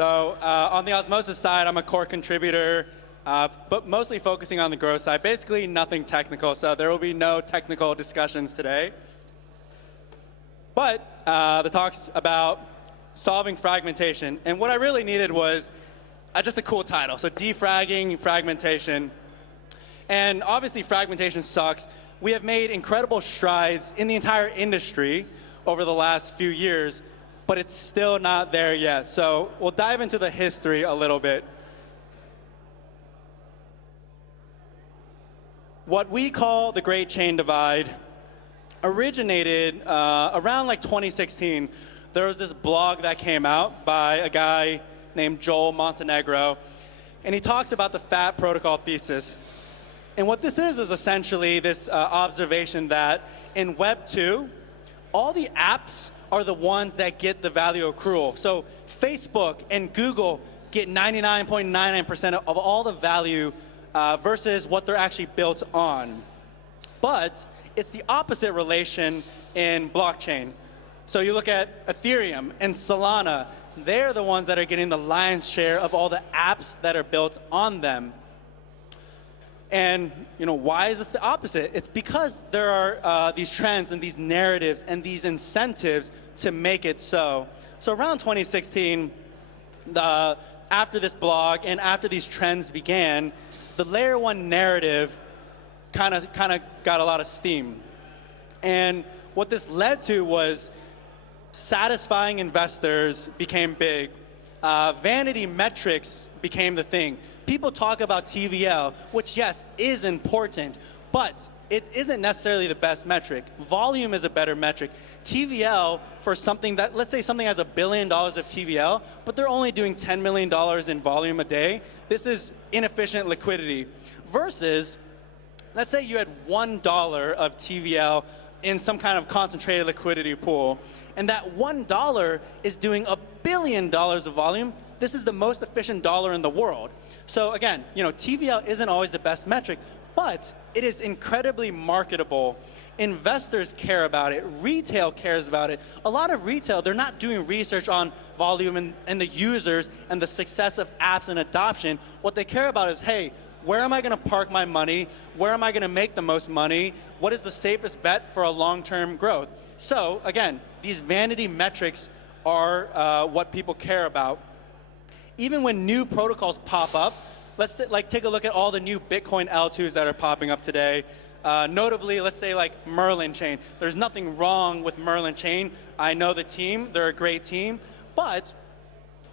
So on the Osmosis side, I'm a core contributor, but mostly focusing on the growth side. Basically nothing technical, so there will be no technical discussions today. But the talk's about solving fragmentation. And what I really needed was just a cool title. So defragging, fragmentation. And obviously fragmentation sucks. We have made incredible strides in the entire industry over the last few years, but it's still not there yet. So we'll dive into the history a little bit. What we call the Great Chain Divide originated around like 2016. There was this blog that came out by a guy named Joel Montenegro, and he talks about the FAT protocol thesis. And what this is essentially this observation that in Web 2, all the apps are the ones that get the value accrual. So Facebook and Google get 99.99% of all the value versus what they're actually built on. But it's the opposite relation in blockchain. So you look at Ethereum and Solana, they're the ones that are getting the lion's share of all the apps that are built on them. And why is this the opposite? It's because there are these trends and these narratives and these incentives to make it so. So around 2016, after this blog and after these trends began, the layer one narrative kind of got a lot of steam. And what this led to was satisfying investors became big. Vanity metrics became the thing. People talk about TVL, which yes, is important, but it isn't necessarily the best metric. Volume is a better metric. TVL for something that, let's say something has $1 billion of TVL, but they're only doing $10 million in volume a day. This is inefficient liquidity. Versus, let's say you had $1 of TVL in some kind of concentrated liquidity pool, and that $1 is doing $1 billion of volume. This is the most efficient dollar in the world. So again, TVL isn't always the best metric, but it is incredibly marketable. Investors care about it. Retail cares about it. A lot of retail, they're not doing research on volume and the users and the success of apps and adoption. What they care about is, hey, where am I going to park my money? Where am I going to make the most money? What is the safest bet for a long-term growth? So again, these vanity metrics are what people care about. Even when new protocols pop up, let's take a look at all the new Bitcoin L2s that are popping up today. Notably, let's say like Merlin Chain. There's nothing wrong with Merlin Chain. I know the team, they're a great team, but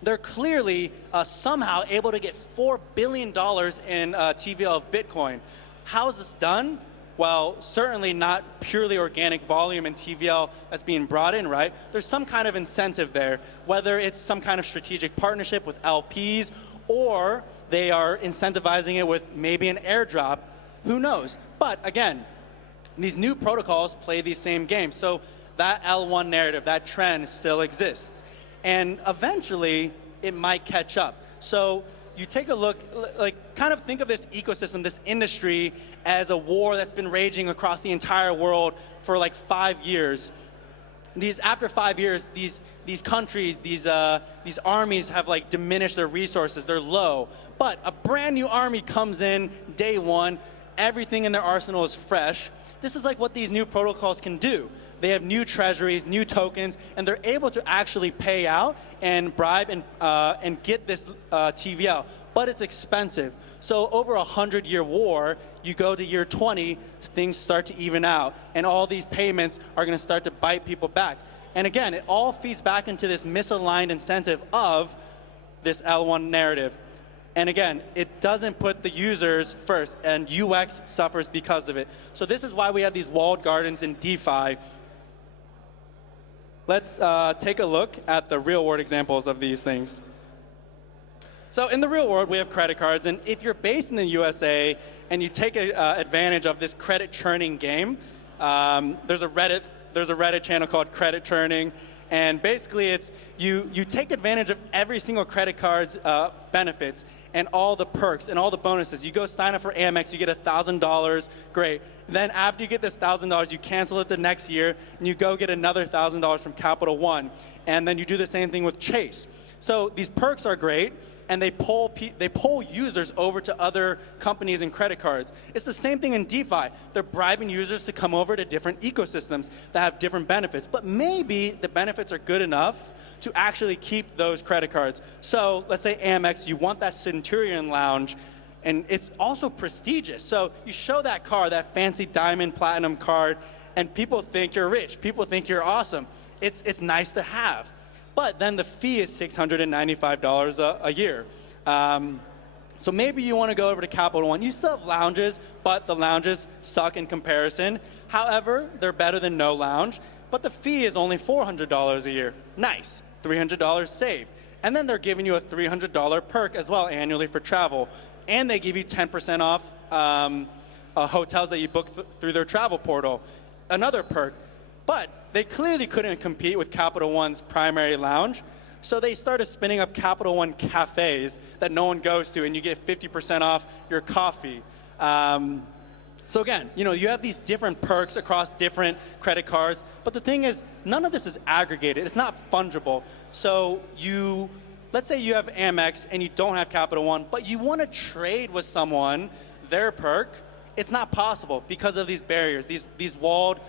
they're clearly somehow able to get $4 billion in TVL of Bitcoin. How is this done? Well, certainly not purely organic volume and TVL that's being brought in, right? There's some kind of incentive there, whether it's some kind of strategic partnership with LPs or they are incentivizing it with maybe an airdrop. Who knows? But again, these new protocols play these same games. So that L1 narrative, that trend still exists. And eventually, it might catch up. So you take a look, kind of think of this ecosystem, this industry, as a war that's been raging across the entire world for like 5 years. After 5 years, these countries, these armies have like diminished their resources. They're low. But a brand new army comes in day one. Everything in their arsenal is fresh. This is like what these new protocols can do. They have new treasuries, new tokens, and they're able to actually pay out and bribe and get this TVL. But it's expensive. So over a 100-year war, you go to year 20, things start to even out. And all these payments are going to start to bite people back. And again, it all feeds back into this misaligned incentive of this L1 narrative. And again, it doesn't put the users first, and UX suffers because of it. So this is why we have these walled gardens in DeFi. Let's take a look at the real-world examples of these things. So in the real world, we have credit cards, and if you're based in the USA and you take advantage of this credit churning game, there's a Reddit channel called Credit Churning, and basically it's you take advantage of every single credit card's benefits and all the perks and all the bonuses. You go sign up for Amex, you get $1,000, great. Then after you get this $1,000, you cancel it the next year, and you go get another $1,000 from Capital One. And then you do the same thing with Chase. So these perks are great, and they pull users over to other companies and credit cards. It's the same thing in DeFi. They're bribing users to come over to different ecosystems that have different benefits. But maybe the benefits are good enough to actually keep those credit cards. So let's say Amex, you want that Centurion Lounge, and it's also prestigious. So you show that card, that fancy diamond platinum card, and people think you're rich. People think you're awesome. It's nice to have. But then the fee is $695 a year. So maybe you want to go over to Capital One. You still have lounges, but the lounges suck in comparison. However, they're better than no lounge. But the fee is only $400 a year. Nice, $300 saved. And then they're giving you a $300 perk as well annually for travel. And they give you 10% off hotels that you book through their travel portal. Another perk. But they clearly couldn't compete with Capital One's primary lounge. So they started spinning up Capital One cafes that no one goes to, and you get 50% off your coffee. So again, you have these different perks across different credit cards. But the thing is, none of this is aggregated. It's not fungible. So let's say you have Amex and you don't have Capital One, but you want to trade with someone their perk. It's not possible because of these barriers, these walls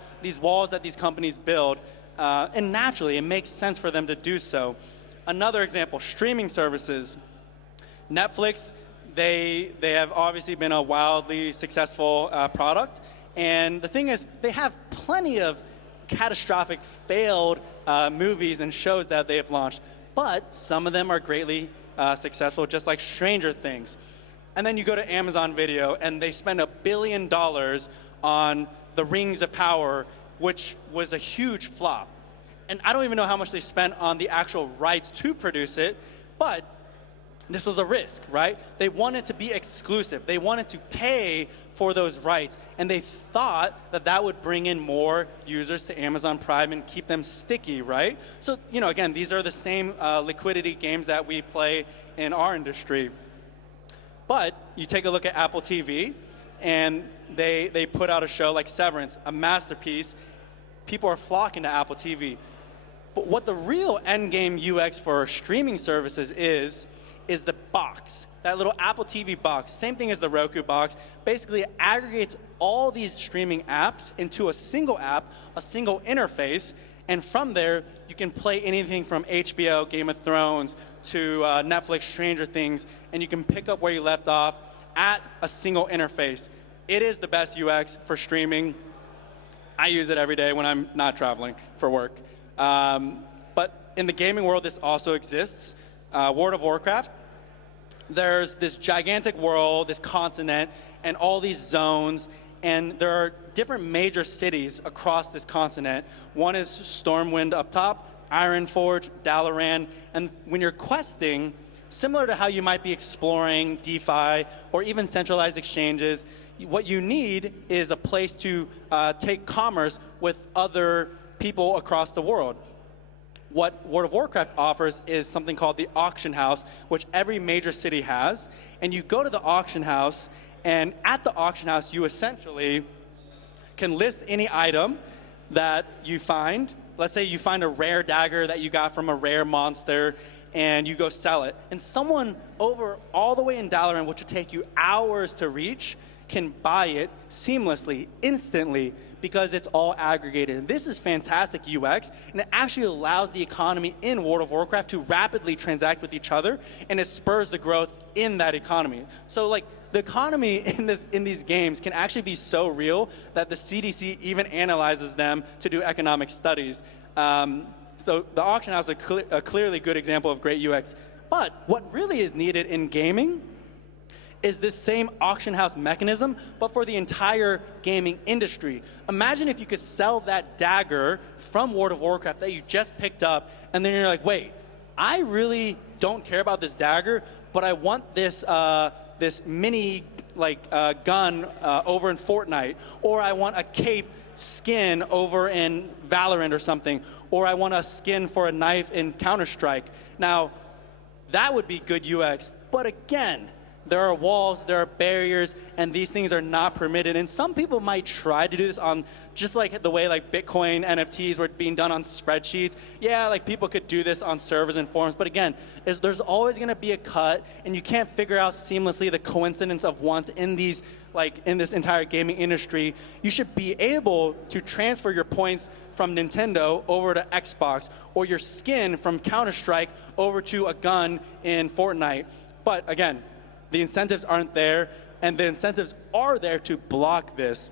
that these companies build, and naturally it makes sense for them to do so. Another example, streaming services. Netflix, they have obviously been a wildly successful product, and the thing is, they have plenty of catastrophic failed movies and shows that they have launched, but some of them are greatly successful, just like Stranger Things. And then you go to Amazon Video, and they spend $1 billion on The Rings of Power, which was a huge flop. And I don't even know how much they spent on the actual rights to produce it, but this was a risk, right? They wanted to be exclusive. They wanted to pay for those rights, and they thought that that would bring in more users to Amazon Prime and keep them sticky, right? So, again, these are the same liquidity games that we play in our industry. But you take a look at Apple TV, and they put out a show like Severance, a masterpiece. People are flocking to Apple TV. But what the real end game UX for streaming services is the box, that little Apple TV box. Same thing as the Roku box. Basically, it aggregates all these streaming apps into a single app, a single interface, and from there, you can play anything from HBO, Game of Thrones, to Netflix, Stranger Things, and you can pick up where you left off at a single interface. It is the best UX for streaming. I use it every day when I'm not traveling for work. But in the gaming world, this also exists. World of Warcraft, there's this gigantic world, this continent, and all these zones, and there are different major cities across this continent. One is Stormwind up top, Ironforge, Dalaran, and when you're questing, similar to how you might be exploring DeFi or even centralized exchanges, what you need is a place to take commerce with other people across the world. What World of Warcraft offers is something called the auction house, which every major city has. And you go to the auction house, and at the auction house, you essentially can list any item that you find. Let's say you find a rare dagger that you got from a rare monster, and you go sell it. And someone over all the way in Dalaran, which would take you hours to reach, can buy it seamlessly, instantly, because it's all aggregated. And this is fantastic UX, and it actually allows the economy in World of Warcraft to rapidly transact with each other, and it spurs the growth in that economy. So the economy in these games can actually be so real that the CDC even analyzes them to do economic studies. So the auction house is a clearly good example of great UX. But what really is needed in gaming is this same auction house mechanism, but for the entire gaming industry. Imagine if you could sell that dagger from World of Warcraft that you just picked up, and then you're like, wait, I really don't care about this dagger, but I want this this mini gun over in Fortnite, or I want a cape skin over in Valorant or something, or I want a skin for a knife in Counter-Strike. Now, that would be good UX, but again, there are walls, there are barriers, and these things are not permitted. And some people might try to do this on just like the way like Bitcoin NFTs were being done on spreadsheets. Yeah, like people could do this on servers and forums, but again, there's always going to be a cut, and you can't figure out seamlessly the coincidence of wants in these, like in this entire gaming industry. You should be able to transfer your points from Nintendo over to Xbox, or your skin from Counter-Strike over to a gun in Fortnite. But again, the incentives aren't there, and the incentives are there to block this.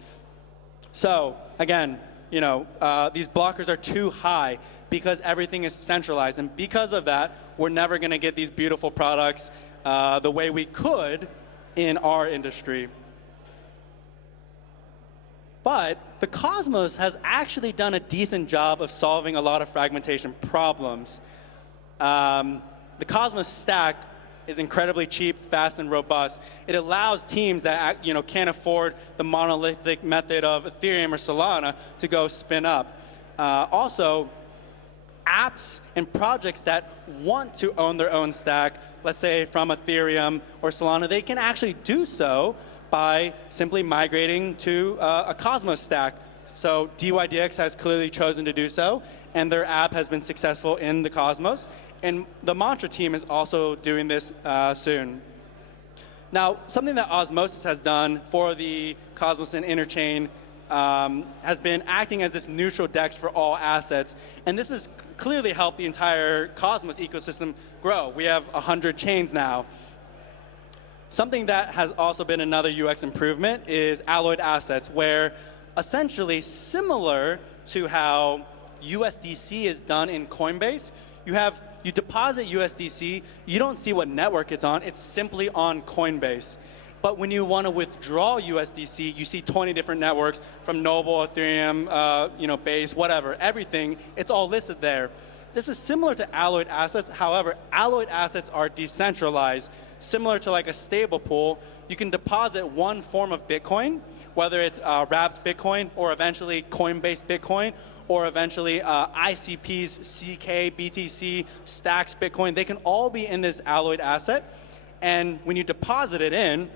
So again, these blockers are too high because everything is centralized, and because of that, we're never going to get these beautiful products the way we could in our industry. But the Cosmos has actually done a decent job of solving a lot of fragmentation problems. The Cosmos stack is incredibly cheap, fast, and robust. It allows teams that can't afford the monolithic method of Ethereum or Solana to go spin up. Also, apps and projects that want to own their own stack, let's say from Ethereum or Solana, they can actually do so by simply migrating to a Cosmos stack. So DYDX has clearly chosen to do so, and their app has been successful in the Cosmos. And the Mantra team is also doing this soon. Now, something that Osmosis has done for the Cosmos and Interchain has been acting as this neutral DEX for all assets. And this has clearly helped the entire Cosmos ecosystem grow. We have 100 chains now. Something that has also been another UX improvement is alloyed assets, where essentially similar to how USDC is done in Coinbase, you deposit USDC, you don't see what network it's on, it's simply on Coinbase. But when you want to withdraw USDC, you see 20 different networks from Noble, Ethereum, Base, whatever, everything, it's all listed there. This is similar to alloyed assets. However, alloyed assets are decentralized. Similar to like a stable pool, you can deposit one form of Bitcoin, whether it's wrapped Bitcoin or eventually Coinbase Bitcoin, or eventually ICP's CK, BTC, Stacks Bitcoin. They can all be in this alloyed asset. And when you deposit it in,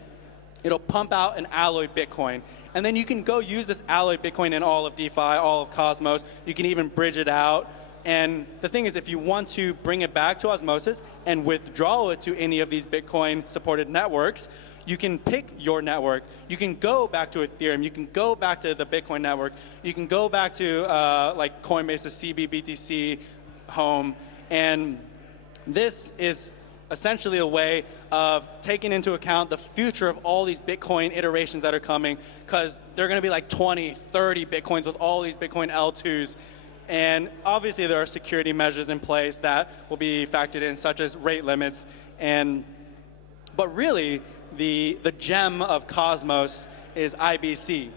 it'll pump out an alloyed Bitcoin. And then you can go use this alloyed Bitcoin in all of DeFi, all of Cosmos. You can even bridge it out. And the thing is, if you want to bring it back to Osmosis and withdraw it to any of these Bitcoin-supported networks, you can pick your network. You can go back to Ethereum. You can go back to the Bitcoin network. You can go back to like Coinbase's CBBTC home. And this is essentially a way of taking into account the future of all these Bitcoin iterations that are coming, because they're going to be like 20, 30 Bitcoins with all these Bitcoin L2s. And obviously there are security measures in place that will be factored in, such as rate limits. But really, the gem of Cosmos is IBC.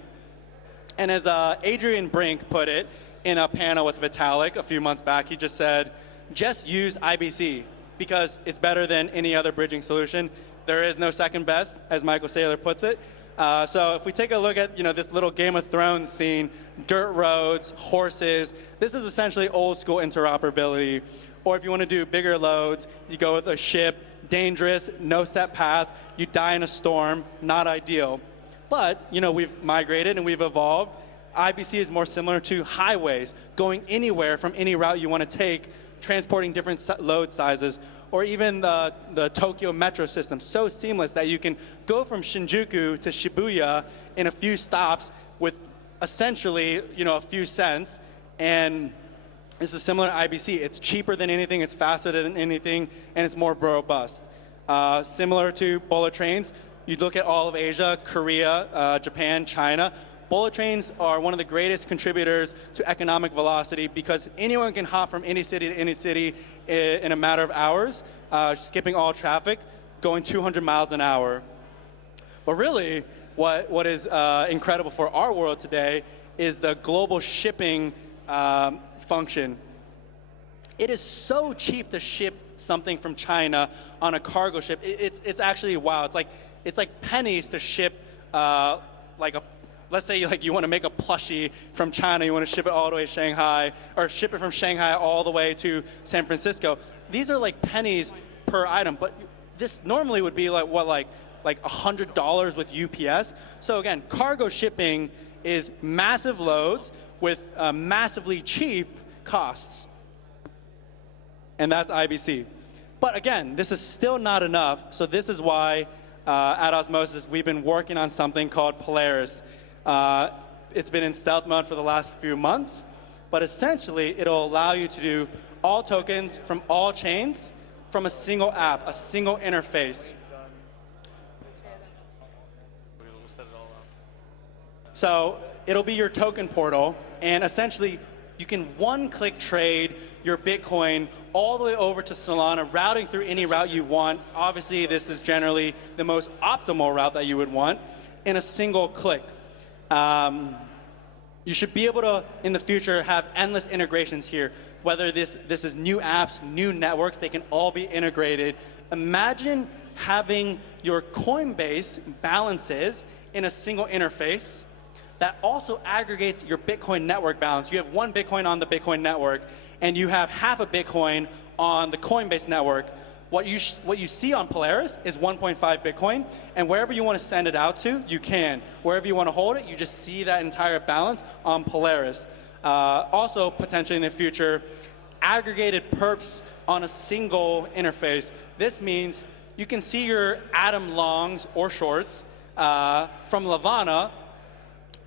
And as Adrian Brink put it in a panel with Vitalik a few months back, he just said, just use IBC because it's better than any other bridging solution. There is no second best, as Michael Saylor puts it. So if we take a look at this little Game of Thrones scene, dirt roads, horses, this is essentially old school interoperability. Or if you want to do bigger loads, you go with a ship, dangerous, no set path, you die in a storm, not ideal. But we've migrated and we've evolved. IBC is more similar to highways, going anywhere from any route you want to take, transporting different load sizes, or even the Tokyo metro system, so seamless that you can go from Shinjuku to Shibuya in a few stops with essentially a few cents. And this is similar to IBC. It's cheaper than anything, it's faster than anything, and it's more robust. Similar to bullet trains, you look at all of Asia, Korea, Japan, China. Bullet trains are one of the greatest contributors to economic velocity because anyone can hop from any city to any city in a matter of hours, skipping all traffic, going 200 miles an hour. But really, what is incredible for our world today is the global shipping function. It is so cheap to ship something from China on a cargo ship. It's actually wow. It's like pennies to ship let's say you want to make a plushie from China, you want to ship it all the way to Shanghai, or ship it from Shanghai all the way to San Francisco. These are like pennies per item, but this normally would be like like $100 with UPS. So again, cargo shipping is massive loads with massively cheap costs. And that's IBC. But again, this is still not enough. So this is why at Osmosis, we've been working on something called Polaris. It's been in stealth mode for the last few months. But essentially, it'll allow you to do all tokens from all chains from a single app, a single interface. So it'll be your token portal, and essentially you can one-click trade your Bitcoin all the way over to Solana, routing through any route you want. Obviously, this is generally the most optimal route that you would want in a single click. You should be able to, in the future, have endless integrations here. Whether this is new apps, new networks, they can all be integrated. Imagine having your Coinbase balances in a single interface that also aggregates your Bitcoin network balance. You have one Bitcoin on the Bitcoin network, and you have half a Bitcoin on the Coinbase network. What you see on Polaris is 1.5 Bitcoin, and wherever you want to send it out to, you can. Wherever you want to hold it, you just see that entire balance on Polaris. Also, potentially in the future, aggregated perps on a single interface. This means you can see your Atom longs or shorts from Lavana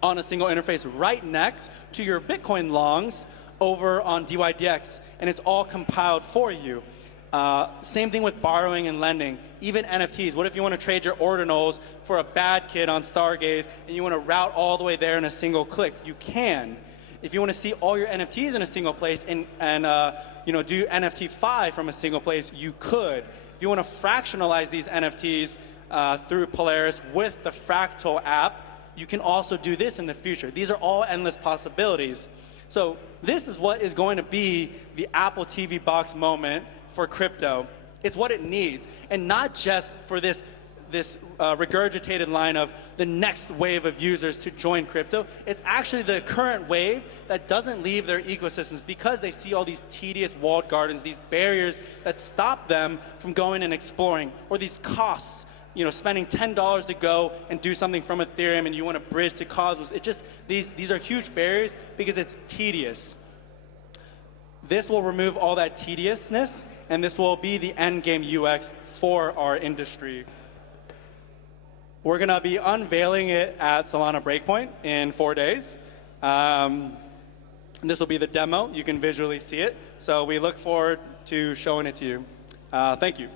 on a single interface right next to your Bitcoin longs over on DYDX, and it's all compiled for you. Same thing with borrowing and lending, even NFTs. What if you want to trade your ordinals for a bad kid on Stargaze and you want to route all the way there in a single click? You can. If you want to see all your NFTs in a single place and do NFT 5 from a single place, you could. If you want to fractionalize these NFTs through Polaris with the Fractal app, you can also do this in the future. These are all endless possibilities. So this is what is going to be the Apple TV box moment for crypto. It's what it needs, and not just for this regurgitated line of the next wave of users to join crypto. It's actually the current wave that doesn't leave their ecosystems because they see all these tedious walled gardens, these barriers that stop them from going and exploring, or these costs. Spending $10 to go and do something from Ethereum, and you want to bridge to Cosmos. These are huge barriers because it's tedious. This will remove all that tediousness, and this will be the end game UX for our industry. We're going to be unveiling it at Solana Breakpoint in 4 days. This will be the demo. You can visually see it. So we look forward to showing it to you. Thank you.